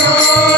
Hare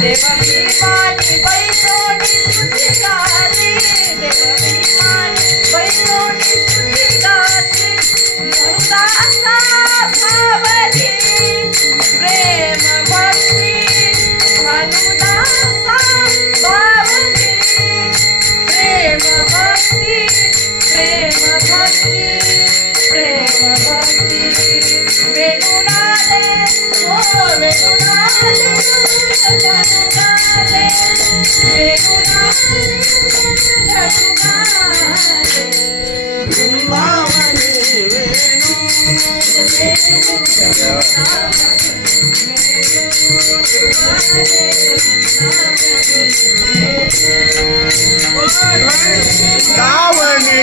దేవీ వాటి పై తోటి సుచికారు தாவணி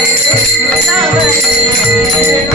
Thank you.